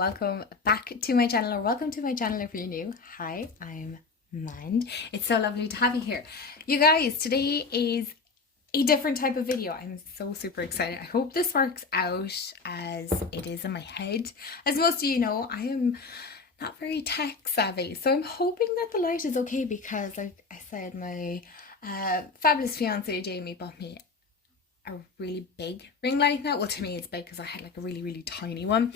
welcome back to my channel, or welcome to my channel if you're new. Hi, I'm Mand. It's so lovely to have you here. You guys, today is a different type of video. I'm so super excited. I hope this works out as it is in my head. As most of you know, I am not very tech savvy, so I'm hoping that the light is okay because, like I said, my fabulous fiance Jamie bought me a really big ring light now. Well, to me it's big because I had like a really tiny one.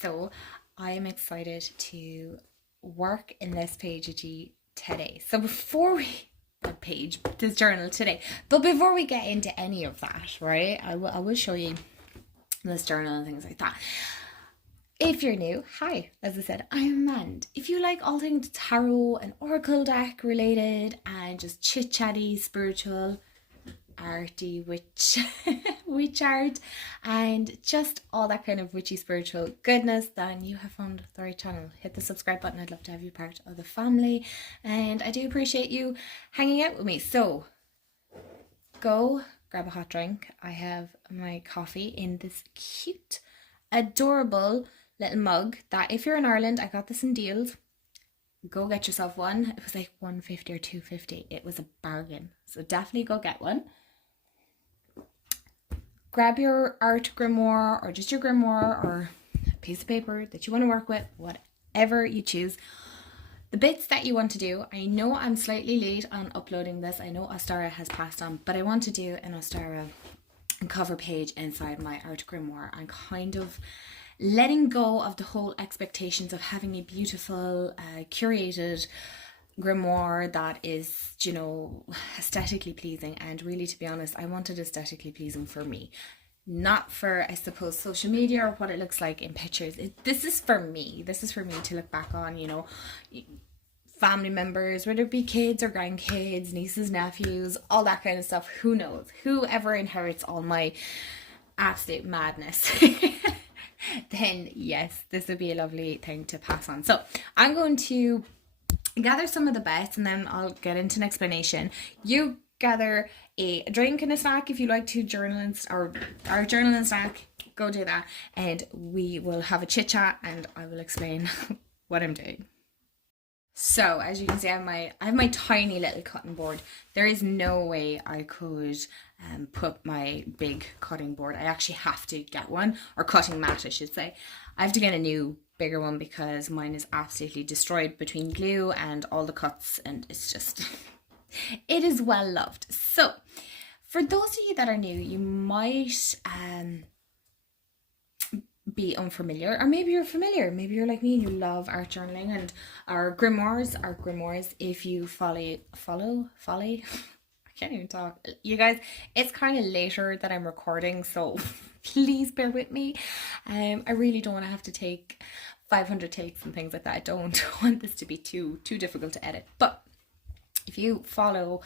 So I am excited to work in this page today. So before we this journal today, but before we get into any of that, right, I will show you this journal and things like that. If you're new, hi, as I said, I am Mand. If you like all things tarot and oracle deck related and just chit chatty spiritual arty witch art and just all that kind of witchy spiritual goodness, then you have found the right channel. Hit the subscribe button. I'd love to have you part of the family, and I do appreciate you hanging out with me. So go grab a hot drink. I have my coffee in this cute, adorable little mug that, if you're in Ireland, I got this in deals. Go get yourself one. It was like $1.50 or $2.50. It was a bargain, so definitely go get one. Grab your art grimoire, or just your grimoire, or a piece of paper that you want to work with, whatever you choose. The bits that you want to do, I know I'm slightly late on uploading this. I know Ostara has passed on, but I want to do an Ostara cover page inside my art grimoire. I'm kind of letting go of the whole expectations of having a beautiful, curated grimoire that is, you know, aesthetically pleasing. And really, to be honest, I want it aesthetically pleasing for me, not for, I suppose, social media or what it looks like in pictures. This is for me. This is for me to look back on, you know, family members, whether it be kids or grandkids, nieces, nephews, all that kind of stuff. Who knows? Whoever inherits all my absolute madness. Then yes, this would be a lovely thing to pass on. So I'm going to gather some of the best, and then I'll get into an explanation. You gather a drink and a snack if you like to journal or journal and snack. Go do that, and we will have a chit chat, and I will explain what I'm doing. So as you can see, I have my tiny little cutting board. There is no way I could put my big cutting board. I actually have to get one, or cutting mat I should say. I have to get a new bigger one because mine is absolutely destroyed between glue and all the cuts, and it's just it is well loved. So for those of you that are new, you might be unfamiliar, or maybe you're familiar. Maybe you're like me and you love art journaling and our grimoires. If you follow I can't even talk, you guys. It's kind of later that I'm recording, so please bear with me. I really don't want to have to take 500 takes and things like that. I don't want this to be too difficult to edit. But if you follow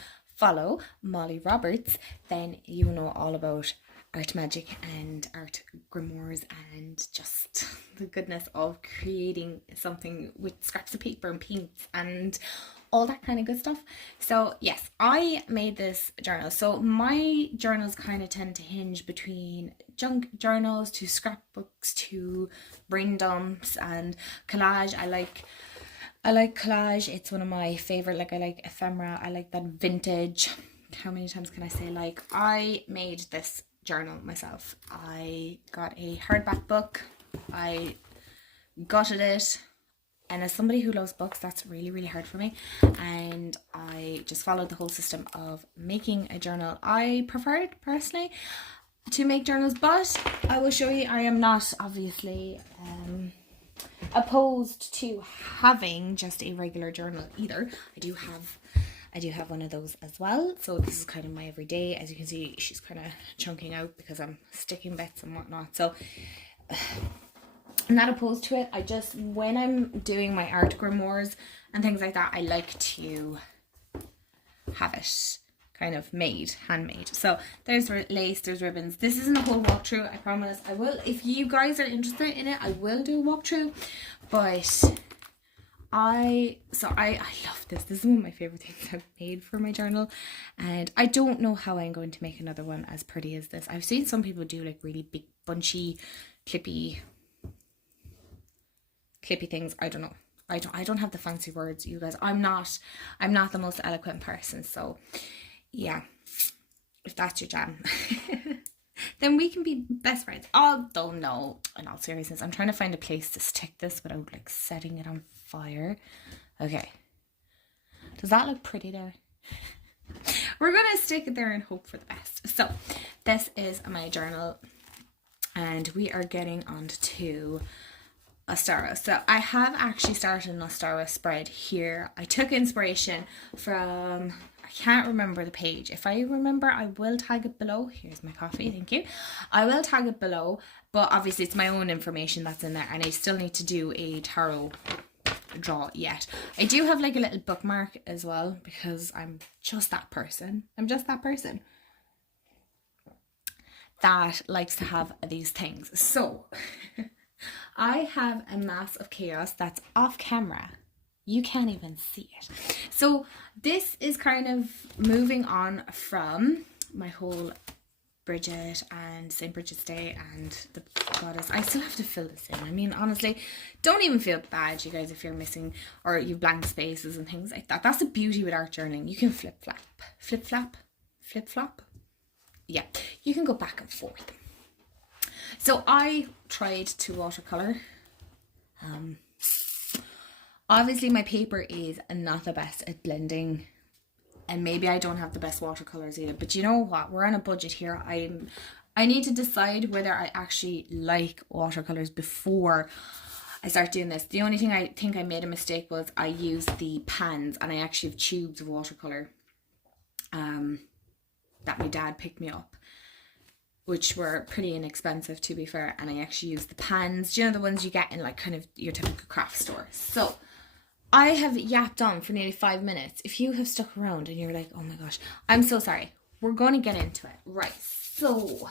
Molly Roberts, then you know all about art magic and art grimoires and just the goodness of creating something with scraps of paper and paints and all that kind of good stuff. So yes, I made this journal. So my journals kind of tend to hinge between junk journals to scrapbooks to brain dumps and collage. I like collage. It's one of my favorite. Like, I like ephemera. I like that vintage. How many times can I say like? I made this journal myself. I got a hardback book. I gutted it, and as somebody who loves books, that's really hard for me, and I just followed the whole system of making a journal. I prefer personally to make journals, but I will show you, I am not obviously opposed to having just a regular journal either. I do have one of those as well. So this is kind of my everyday. As you can see, she's kind of chunking out because I'm sticking bits and whatnot. So I'm not opposed to it. I just, when I'm doing my art grimoires and things like that, I like to have it kind of handmade. So there's lace, there's ribbons. This isn't a whole walkthrough, I promise. I will, if you guys are interested in it, I will do a walkthrough. But I love this. This is one of my favorite things I've made for my journal, and I don't know how I'm going to make another one as pretty as this. I've seen some people do like really big bunchy clippy clippy things. I don't know. I don't have the fancy words, you guys. I'm not the most eloquent person. So yeah, if that's your jam, then we can be best friends. Although no, in all seriousness, I'm trying to find a place to stick this without like setting it on fire. Okay. Does that look pretty there? We're gonna stick it there and hope for the best. So this is my journal, and we are getting on to Ostara. So I have actually started an Ostara spread here. I took inspiration from, I can't remember the page. If I remember, I will tag it below. Here's my coffee, thank you. I will tag it below, but obviously it's my own information that's in there, and I still need to do a tarot draw yet. I do have like a little bookmark as well, because I'm just that person. I'm just that person that likes to have these things. So I have a mass of chaos that's off camera. You can't even see it. So this is kind of moving on from my whole Bridget and St. Bridget's Day and the goddess. I still have to fill this in. I mean, honestly, don't even feel bad, you guys, if you're missing or you've blank spaces and things like that. That's the beauty with art journaling. You can flip-flop. Yeah, you can go back and forth. So I tried to watercolor. Obviously my paper is not the best at blending, and maybe I don't have the best watercolors either, but you know what, we're on a budget here. I need to decide whether I actually like watercolors before I start doing this. The only thing I think I made a mistake was I used the pans, and I actually have tubes of watercolor that my dad picked me up, which were pretty inexpensive, to be fair, and I actually used the pans, you know, the ones you get in like kind of your typical craft store. So I have yapped on for nearly 5 minutes. If you have stuck around and you're like, oh my gosh, I'm so sorry. We're going to get into it. Right, so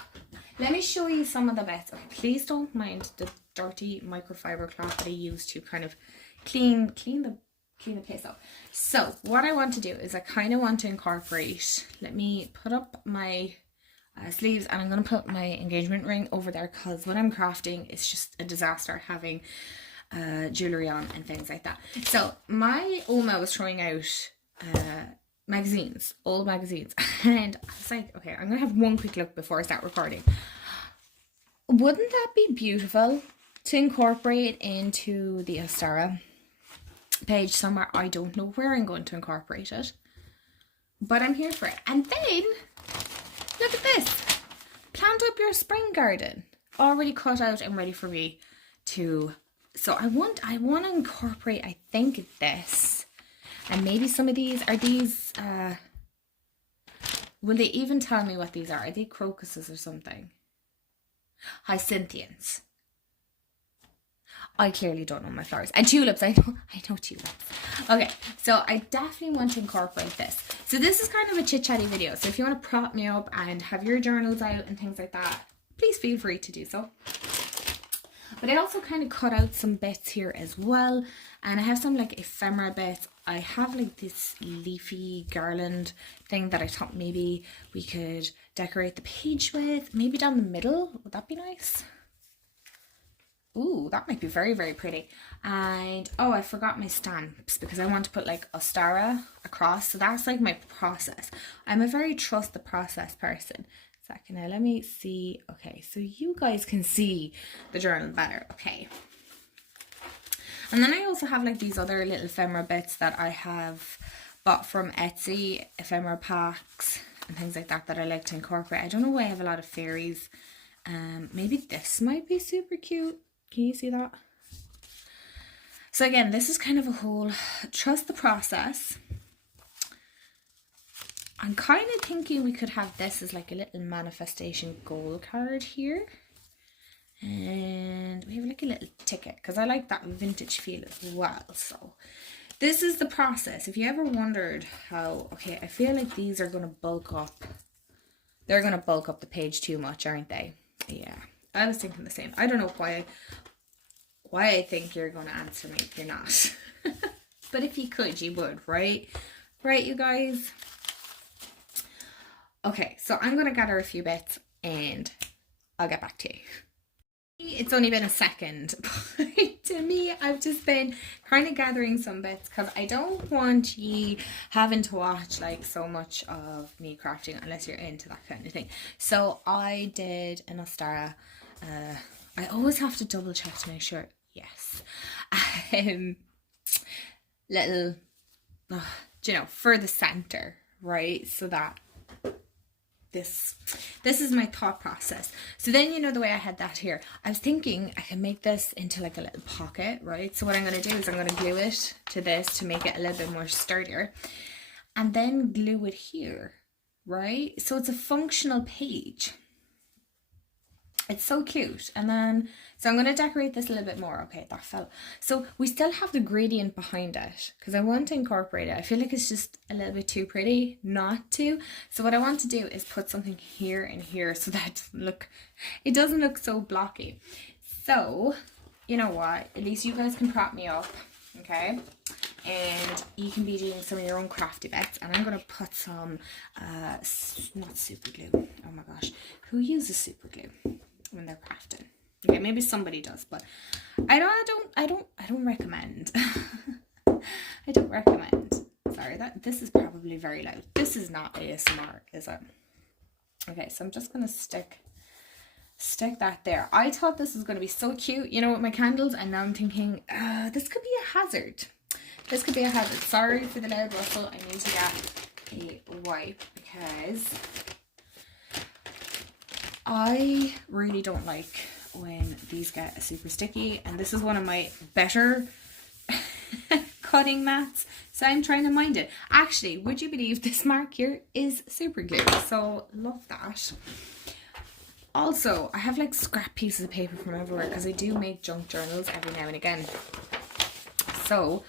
let me show you some of the bits. Okay, please don't mind the dirty microfiber cloth that I use to kind of clean the place up. So what I want to do is I kind of want to incorporate, let me put up my sleeves, and I'm going to put my engagement ring over there, because when I'm crafting it's just a disaster having jewellery on and things like that. So my Oma was throwing out magazines, old magazines, and I was like, okay, I'm going to have one quick look before I start recording. Wouldn't that be beautiful to incorporate into the Ostara page somewhere? I don't know where I'm going to incorporate it, but I'm here for it. And then look at this. Plant up your spring garden. Already cut out and ready for me to... So I want to incorporate, I think, this. And maybe some of these... Are these... will they even tell me what these are? Are they crocuses or something? Hyacinthines. I clearly don't know my flowers. And tulips, I know tulips. Okay, so I definitely want to incorporate this. So this is kind of a chit-chatty video. So if you want to prop me up and have your journals out and things like that, please feel free to do so. But I also kind of cut out some bits here as well. And I have some like ephemera bits. I have like this leafy garland thing that I thought maybe we could decorate the page with. Maybe down the middle. Would that be nice? Ooh, that might be very, very pretty. And, oh, I forgot my stamps because I want to put like Ostara across. So that's like my process. I'm a very trust the process person. Second, now let me see. Okay, so you guys can see the journal better. Okay. And then I also have like these other little ephemera bits that I have bought from Etsy, ephemera packs and things like that I like to incorporate. I don't know why I have a lot of fairies. Maybe this might be super cute. Can you see that? So again, this is kind of a whole trust the process. I'm kind of thinking we could have this as like a little manifestation goal card here. And we have like a little ticket because I like that vintage feel as well. So this is the process. If you ever wondered how, okay, I feel like these are going to bulk up. They're going to bulk up the page too much, aren't they? Yeah. I was thinking the same. I don't know why I think you're going to answer me if you're not. But if you could, you would, right? Right, you guys? Okay, so I'm going to gather a few bits and I'll get back to you. It's only been a second, but to me, I've just been kind of gathering some bits because I don't want you having to watch like so much of me crafting unless you're into that kind of thing. So I did an Ostara. I always have to double check to make sure. Yes, um, little, you know, for the center, right? So that this is my thought process. So then, you know, the way I had that here, I was thinking I can make this into like a little pocket, right? So what I'm going to do is I'm going to glue it to this to make it a little bit more sturdier, and then glue it here, right? So it's a functional page. It's so cute. And then, so I'm going to decorate this a little bit more. Okay, that fell. So we still have the gradient behind it because I want to incorporate it. I feel like it's just a little bit too pretty not to. So what I want to do is put something here and here so that it doesn't look so blocky. So, you know what? At least you guys can prop me up, okay? And you can be doing some of your own crafty bits. And I'm going to put some, not super glue. Oh my gosh. Who uses super glue when they're crafting? Okay, maybe somebody does, but I don't recommend. I don't recommend. Sorry, this is probably very loud. This is not ASMR, is it? Okay, so I'm just gonna stick that there. I thought this was gonna be so cute, you know, with my candles, and now I'm thinking, this could be a hazard. This could be a hazard. Sorry for the loud rustle. I need to get a wipe because I really don't like when these get super sticky, and this is one of my better cutting mats, so I'm trying to mind it. Actually, would you believe this mark here is super glue? So love that. Also, I have like scrap pieces of paper from everywhere because I do make junk journals every now and again. So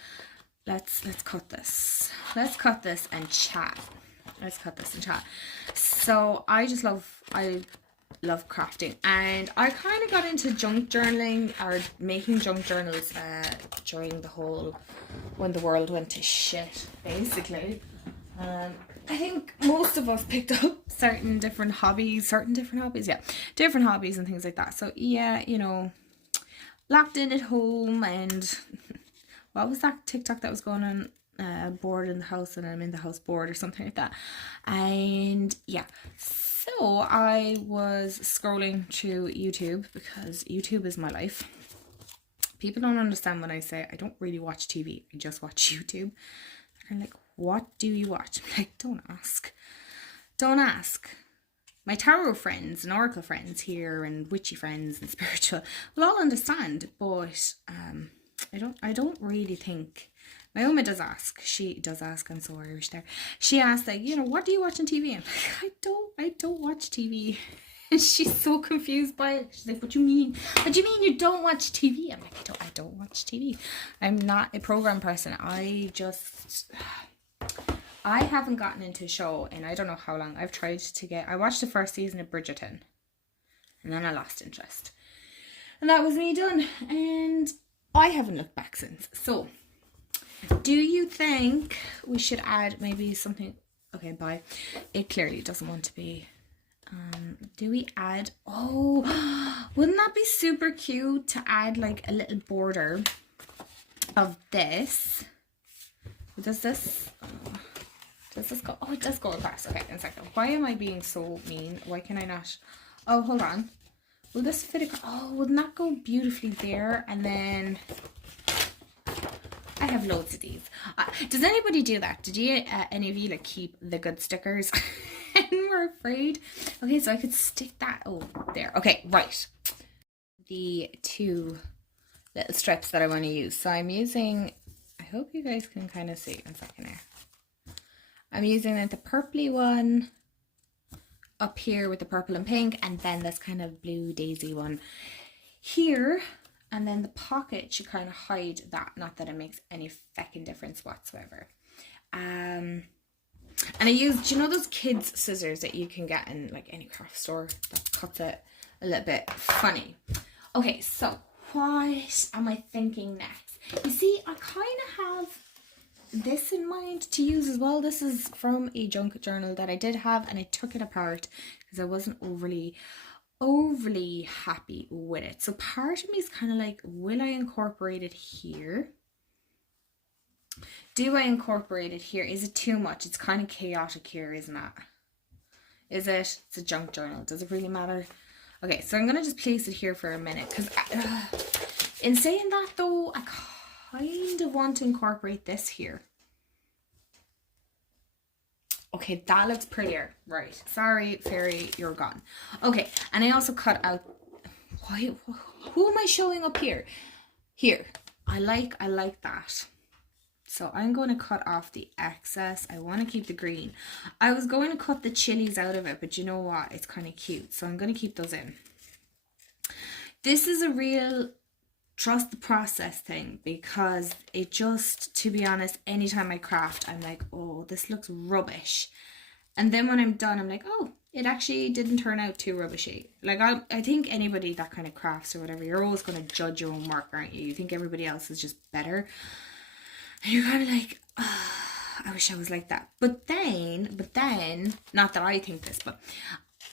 let's cut this. Let's cut this and chat. Let's cut this and chat. So I love crafting, and I kind of got into junk journaling or making junk journals during the whole, when the world went to shit, basically. I think most of us picked up different hobbies and things like that. So yeah, you know, locked in at home, and what was that TikTok that was going on? Bored in the house and I'm in the house bored or something like that. And yeah, so I was scrolling through YouTube because YouTube is my life. People don't understand when I say I don't really watch TV, I just watch YouTube. They're like, what do you watch? I'm like, don't ask. My tarot friends and oracle friends here and witchy friends and spiritual will all understand, but I don't really think. My Oma does ask. She does ask. I'm so Irish there. She asked, like, you know, what do you watch on TV? I'm like, I don't watch TV. And she's so confused by it. She's like, what do you mean? What do you mean you don't watch TV? I'm like, I don't watch TV. I'm not a program person. I haven't gotten into a show in I don't know how long. I watched the first season of Bridgerton, and then I lost interest. And that was me done. And I haven't looked back since. So, do you think we should add maybe something? Okay, bye. It clearly doesn't want to be. Do we add? Oh, wouldn't that be super cute to add like a little border of this? Does this go? Oh, it does go across. Okay, in a second. Why am I being so mean? Why can I not? Oh, hold on. Will this fit across? Oh, wouldn't that go beautifully there? And then I have loads of these. Does anybody do that? Did you, any of you, like, keep the good stickers and were afraid? Okay, so I could stick that. Oh, there. Okay, right. The two little strips that I want to use. So I'm using, I hope you guys can kind of see. 1 second here. I'm using the purpley one up here with the purple and pink, and then this kind of blue daisy one here. And then the pocket should kind of hide that. Not that it makes any feckin' difference whatsoever. And I used, do you know those kids' scissors that you can get in like any craft store that cuts it a little bit funny? Okay, so what am I thinking next? You see, I kind of have this in mind to use as well. This is from a junk journal that I did have, and I took it apart because I wasn't overly overly happy with it. So part of me is kind of like, will I incorporate it here? Do I incorporate it here? Is it too much? It's kind of chaotic here, isn't it? Is it? It's a junk journal. Does it really matter? Okay, so I'm going to just place it here for a minute. Because in saying that though, I kind of want to incorporate this here. Okay, that looks prettier. Right. Sorry, fairy, you're gone. Okay, and I also cut out... Why? Who am I showing up here? Here. I like that. So I'm going to cut off the excess. I want to keep the green. I was going to cut the chilies out of it, but you know what? It's kind of cute. So I'm going to keep those in. This is a real trust the process thing, because it just, to be honest, anytime I craft, I'm like, oh, this looks rubbish. And then when I'm done, I'm like, oh, it actually didn't turn out too rubbishy. Like, I think anybody that kind of crafts or whatever, you're always going to judge your own work, aren't you? You think everybody else is just better. And you're kind of like, oh, I wish I was like that. But then, not that I think this, but,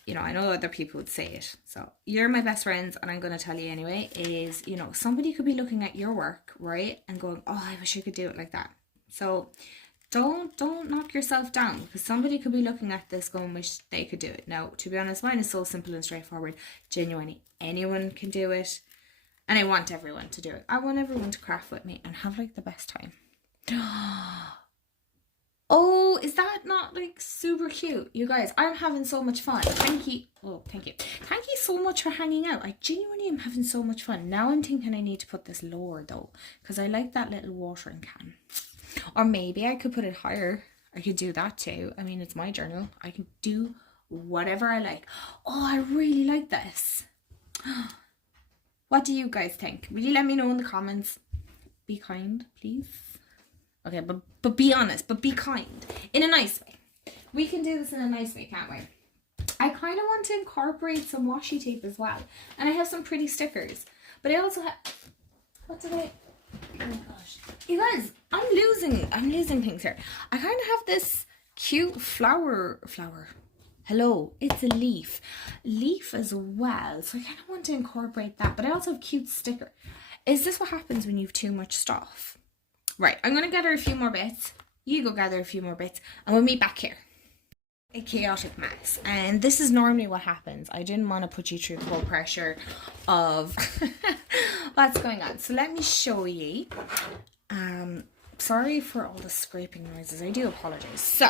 you know, I know other people would say it. So, you're my best friends, and I'm going to tell you anyway, is, you know, somebody could be looking at your work, right? And going, oh, I wish I could do it like that. So, don't knock yourself down, because somebody could be looking at this going, wish they could do it. Now, to be honest, mine is so simple and straightforward. Genuinely, anyone can do it. And I want everyone to do it. I want everyone to craft with me and have, like, the best time. Oh, is that not like super cute? You guys, I'm having so much fun. Thank you. Oh, thank you. Thank you so much for hanging out. I genuinely am having so much fun. Now I'm thinking I need to put this lower though, because I like that little watering can. Or maybe I could put it higher. I could do that too. I mean, it's my journal. I can do whatever I like. Oh, I really like this. What do you guys think? Will you let me know in the comments? Be kind, please. Okay, but be honest, but be kind. In a nice way. We can do this in a nice way, can't we? I kind of want to incorporate some washi tape as well. And I have some pretty stickers. But I also have... What did I... Oh my gosh. You guys, I'm losing things here. I kind of have this cute flower. Hello, it's a leaf. Leaf as well. So I kind of want to incorporate that. But I also have cute sticker. Is this what happens when you have too much stuff? Right, I'm going to gather a few more bits. You go gather a few more bits. And we'll meet back here. A chaotic mess. And this is normally what happens. I didn't want to put you through the whole pressure of what's going on. So let me show you. Sorry for all the scraping noises. I do apologize. So,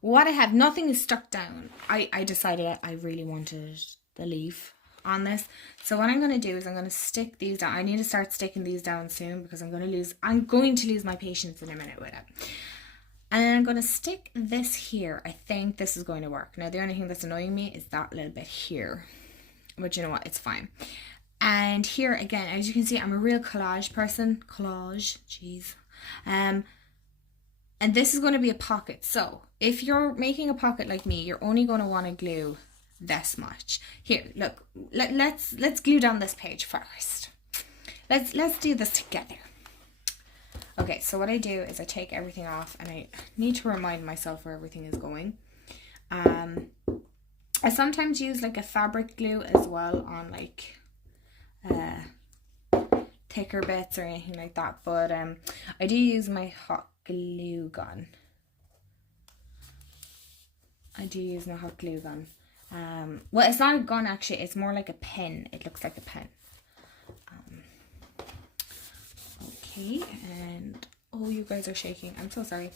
what I have, nothing is stuck down. I decided I really wanted the leaf on this. So what I'm going to do is I'm going to stick these down. I need to start sticking these down soon, because I'm going to lose my patience in a minute with it. And then I'm going to stick this here. I think this is going to work. Now the only thing that's annoying me is that little bit here. But you know what? It's fine. And here again, as you can see, I'm a real collage person. Collage. Jeez. And this is going to be a pocket. So if you're making a pocket like me, you're only going to want to glue this much. Here, look, let's glue down this page first. Let's do this together. Okay, so what I do is I take everything off, and I need to remind myself where everything is going. I sometimes use like a fabric glue as well on like thicker bits or anything like that, but I do use my hot glue gun. Well, it's not a gun actually, it's more like a pen. It looks like a pen. Okay, and oh, you guys are shaking. I'm so sorry.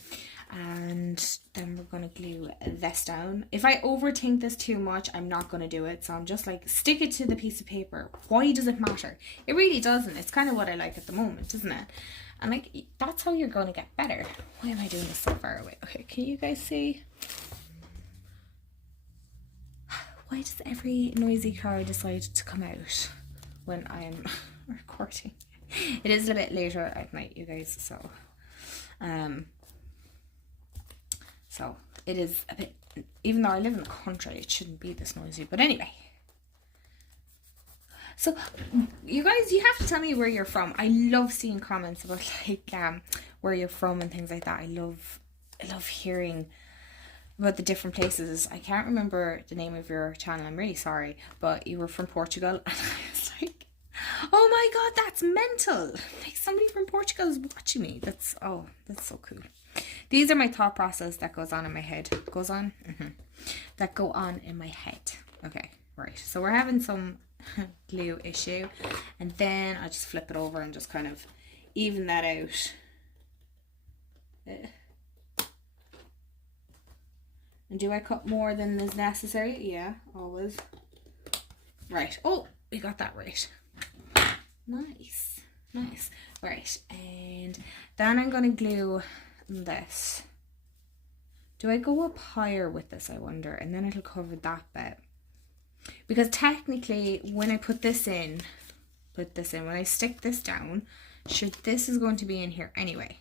And then we're going to glue this down. If I overthink this too much, I'm not going to do it. So I'm just like, stick it to the piece of paper. Why does it matter? It really doesn't. It's kind of what I like at the moment, isn't it? And like, that's how you're going to get better. Why am I doing this so far away? Okay, can you guys see? Why does every noisy car decide to come out when I'm recording? It is a bit later at night, you guys, so it is a bit, even though I live in the country, it shouldn't be this noisy, but anyway. So, you guys, you have to tell me where you're from. I love seeing comments about, like, where you're from and things like that. I love hearing about the different places. I can't remember the name of your channel. I'm really sorry, but you were from Portugal, and I was like, oh my god, that's mental. Like, somebody from Portugal is watching me. That's so cool. These are my thought process that goes on in my head. Goes on? That go on in my head. Okay, right. So we're having some glue issue, and then I just flip it over and just kind of even that out. And do I cut more than is necessary? Yeah, always. Right. Oh, we got that right. Nice. Nice. Right. And then I'm going to glue this. Do I go up higher with this, I wonder? And then it'll cover that bit. Because technically, when I put this in, when I stick this down, this is going to be in here anyway.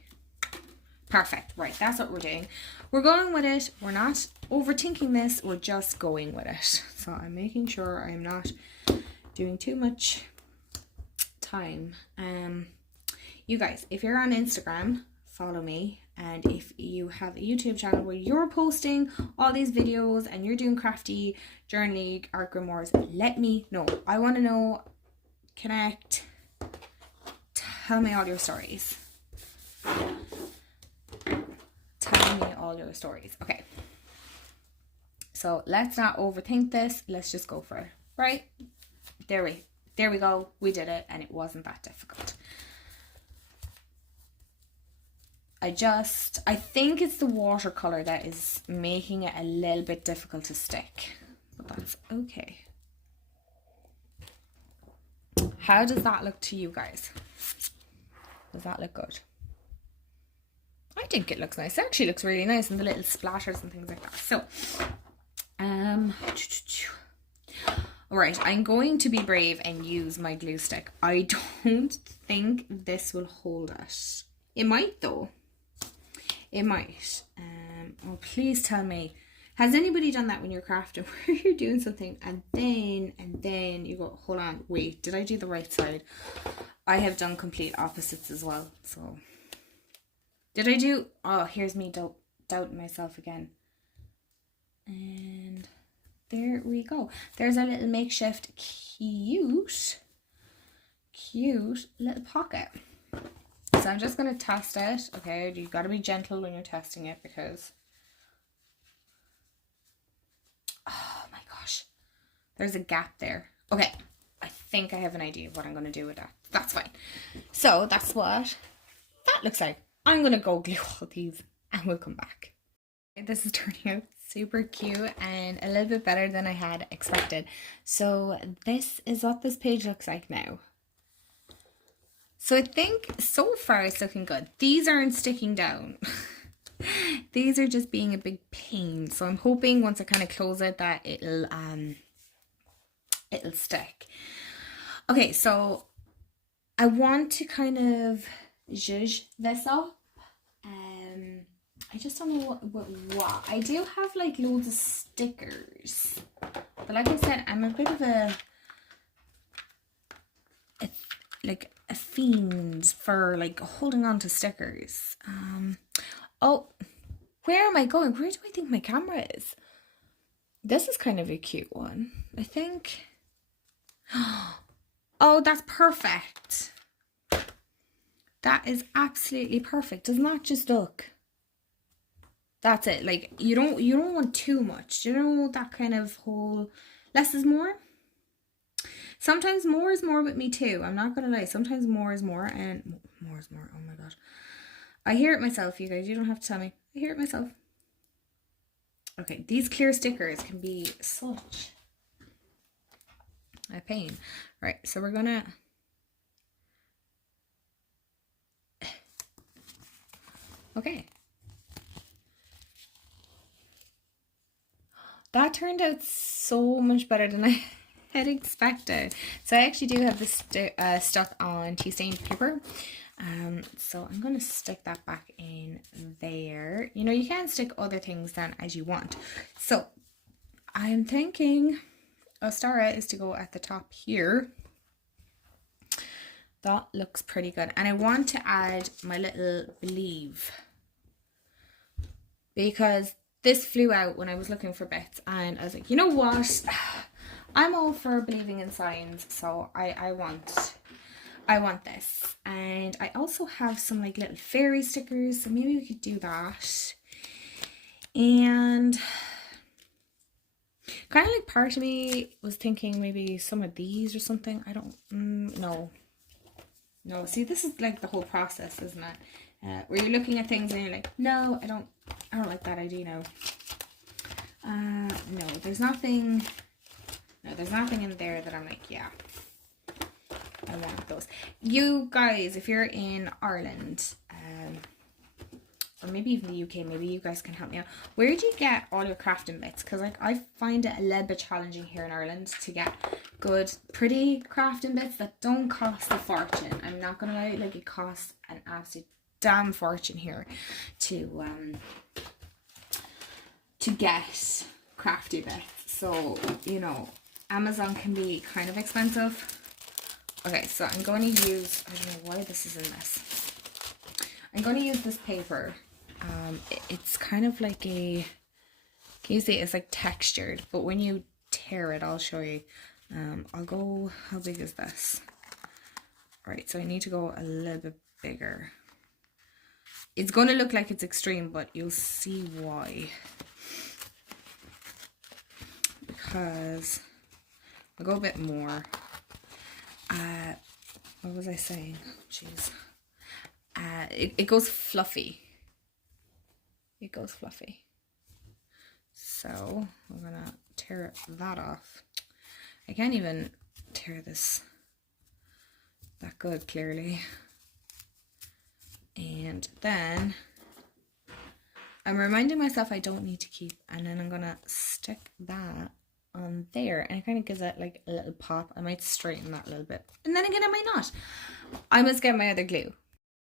Perfect. Right, that's what we're doing. We're going with it. We're not overthinking this. We're just going with it. So I'm making sure I'm not doing too much time. You guys, if you're on Instagram, follow me. And if you have a YouTube channel where you're posting all these videos and you're doing crafty, journaling, art grimoires, let me know. I want to know. Connect. Tell me all your stories. Tell me all your stories. Okay. So let's not overthink this. Let's just go for it. Right? There we go. We did it, and it wasn't that difficult. I think it's the watercolor that is making it a little bit difficult to stick. But that's okay. How does that look to you guys? Does that look good? I think it looks nice. It actually looks really nice, and the little splatters and things like that. So, alright, I'm going to be brave and use my glue stick. I don't think this will hold it. It might though. It might. Oh, please tell me. Has anybody done that when you're crafting, where you're doing something and then you go, hold on, wait, did I do the right side? I have done complete opposites as well, so. Did I do, oh, here's me doubting myself again. And there we go. There's a little makeshift cute little pocket. So I'm just going to test it. Okay, you got to be gentle when you're testing it because, oh my gosh, there's a gap there. Okay, I think I have an idea of what I'm going to do with that. That's fine. So that's what that looks like. I'm going to go glue all these and we'll come back. This is turning out super cute and a little bit better than I had expected. So this is what this page looks like now. So I think so far it's looking good. These aren't sticking down. These are just being a big pain. So I'm hoping once I kind of close it that it'll stick. Okay, so I want to kind of zhuzh this up. I just don't know what. I do have like loads of stickers. But like I said, I'm a bit of a fiend for like holding on to stickers. Oh, where am I going? Where do I think my camera is? This is kind of a cute one, I think. Oh, that's perfect. That is absolutely perfect. Doesn't that just look? That's it. Like you don't want too much. You know, that kind of whole less is more. Sometimes more is more with me too. I'm not gonna lie. Sometimes more is more, and more is more. Oh my god, I hear it myself, you guys. You don't have to tell me. I hear it myself. Okay, these clear stickers can be such a pain. Right, so we're gonna. Okay. That turned out so much better than I had expected. So I actually do have this stuck on tea stained paper. So I'm going to stick that back in there. You know, you can stick other things then as you want. So I'm thinking Ostara is to go at the top here. That looks pretty good. And I want to add my little believe. Because this flew out when I was looking for bits, and I was like, you know what? I'm all for believing in signs, so I want this. And I also have some like little fairy stickers, so maybe we could do that. And kind of like part of me was thinking maybe some of these or something. I don't no, see, this is like the whole process, isn't it? Where you're looking at things and you're like, no, I don't like that idea now. No, there's nothing in there that I'm like, yeah, I want those. You guys, if you're in Ireland, or maybe even the UK, maybe you guys can help me out. Where do you get all your crafting bits? Because like I find it a little bit challenging here in Ireland to get good, pretty crafting bits that don't cost a fortune. I'm not gonna lie, like it costs an absolute damn fortune here to get crafty bits. So, you know, Amazon can be kind of expensive. Okay, so I'm going to use, I don't know why this is in this. I'm going to use this paper. It's kind of like a, can you see it's like textured, but when you tear it, I'll show you. I'll go, how big is this? Alright, so I need to go a little bit bigger. It's going to look like it's extreme, but you'll see why. Because I'll go a bit more. What was I saying? Jeez. It goes fluffy. It goes fluffy. So I'm gonna tear that off. I can't even tear this that good, clearly. And then I'm reminding myself I don't need to keep, and then I'm gonna stick that on there, and it kind of gives it like a little pop. I might straighten that a little bit, and then again I might not. I must get my other glue.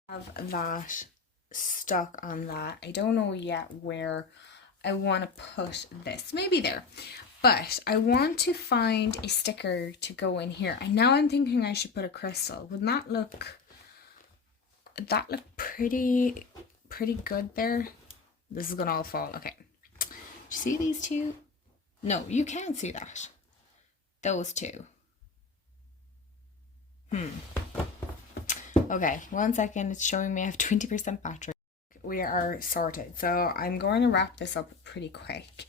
I have that stuck on that. I don't know yet where I want to put this. Maybe there, but I want to find a sticker to go in here, and now I'm thinking I should put a crystal. Wouldn't that look pretty good there? This is gonna all fall. Okay, do you see these two? No, you can't see that. Those two. Okay, 1 second. It's showing me I have 20% battery. We are sorted. So I'm going to wrap this up pretty quick.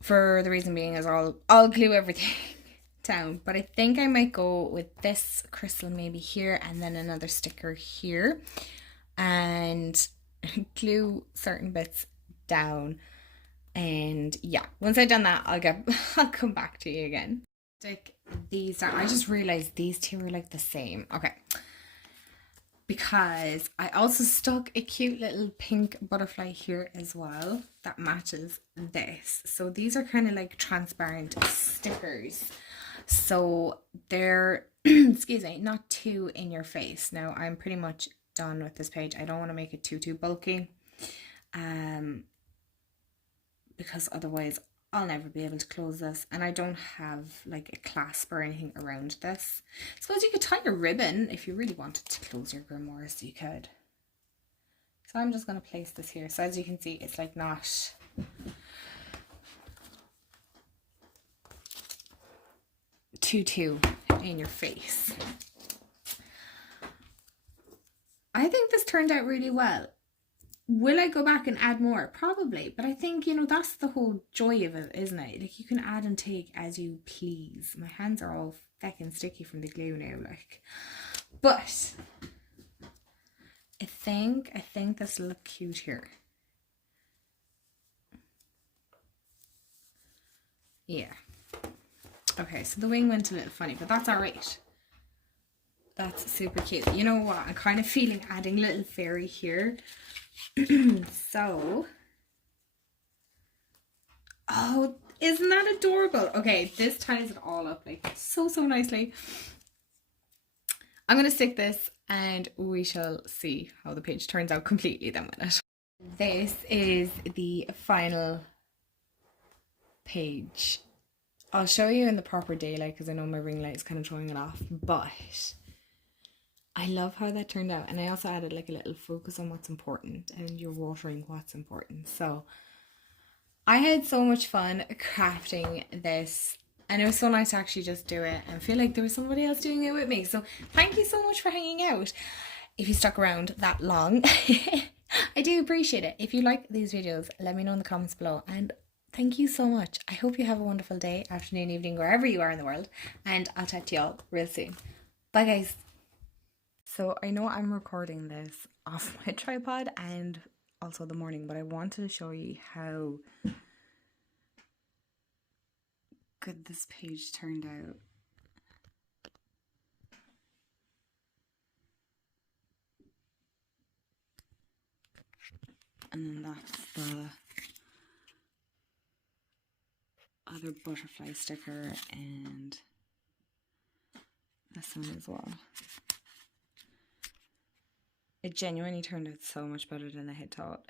For the reason being is I'll glue everything down. But I think I might go with this crystal maybe here, and then another sticker here, and glue certain bits down. And yeah, once I've done that, I'll come back to you again. Stick these down. I just realized these two are like the same. Okay. Because I also stuck a cute little pink butterfly here as well that matches this. So these are kind of like transparent stickers. So they're, excuse me, not too in your face. Now I'm pretty much done with this page. I don't want to make it too bulky. Because otherwise I'll never be able to close this, and I don't have like a clasp or anything around this. Suppose you could tie a ribbon if you really wanted to close your grimoires, you could. So I'm just going to place this here. So as you can see, it's like not too in your face. I think this turned out really well. Will I go back and add more? Probably, but I think, you know, that's the whole joy of it, isn't it? Like, you can add and take as you please. My hands are all feckin' sticky from the glue now, like. But I think this will look cute here. Yeah. Okay, so the wing went a little funny, but that's alright. That's super cute. You know what? I'm kind of feeling adding a little fairy here. So, oh, isn't that adorable? Okay, this ties it all up like so nicely. I'm gonna stick this, and we shall see how the page turns out completely then with it. This is the final page. I'll show you in the proper daylight because I know my ring light is kind of throwing it off, but I love how that turned out. And I also added like a little focus on what's important, and you're watering what's important. So I had so much fun crafting this, and it was so nice to actually just do it and feel like there was somebody else doing it with me. So thank you so much for hanging out. If you stuck around that long, I do appreciate it. If you like these videos, let me know in the comments below. And thank you so much. I hope you have a wonderful day, afternoon, evening, wherever you are in the world. And I'll talk to y'all real soon. Bye, guys. So I know I'm recording this off my tripod and also the morning, but I wanted to show you how good this page turned out. And then that's the other butterfly sticker and this one as well. It genuinely turned out so much better than I had thought.